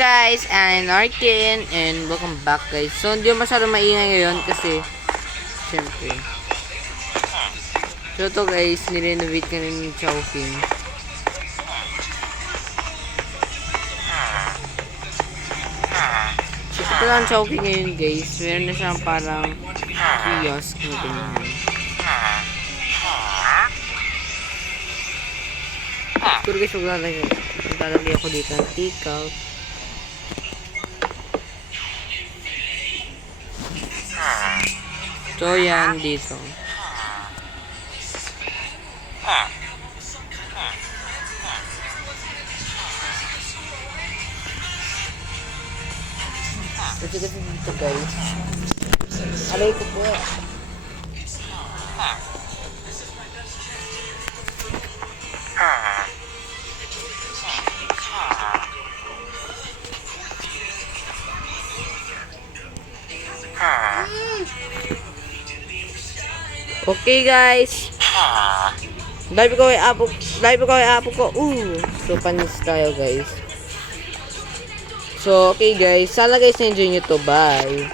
guys, and Arkin, and welcome back guys. So hindi masyado maingay ngayon kasi syempre. So to guys, nirenovate ka rin yung Chowking. So ito lang Chowking ngayon guys. Meron na siyang parang kiosk na ganyan. Siguro guys, maglalagay ako dito ng take-out. So yan dito. Kasi dito guys. Alay ko po. Okay guys. Live ko ay apo ko. So panis tayo guys. So okay guys, sana guys na-enjoy nyo to. Bye.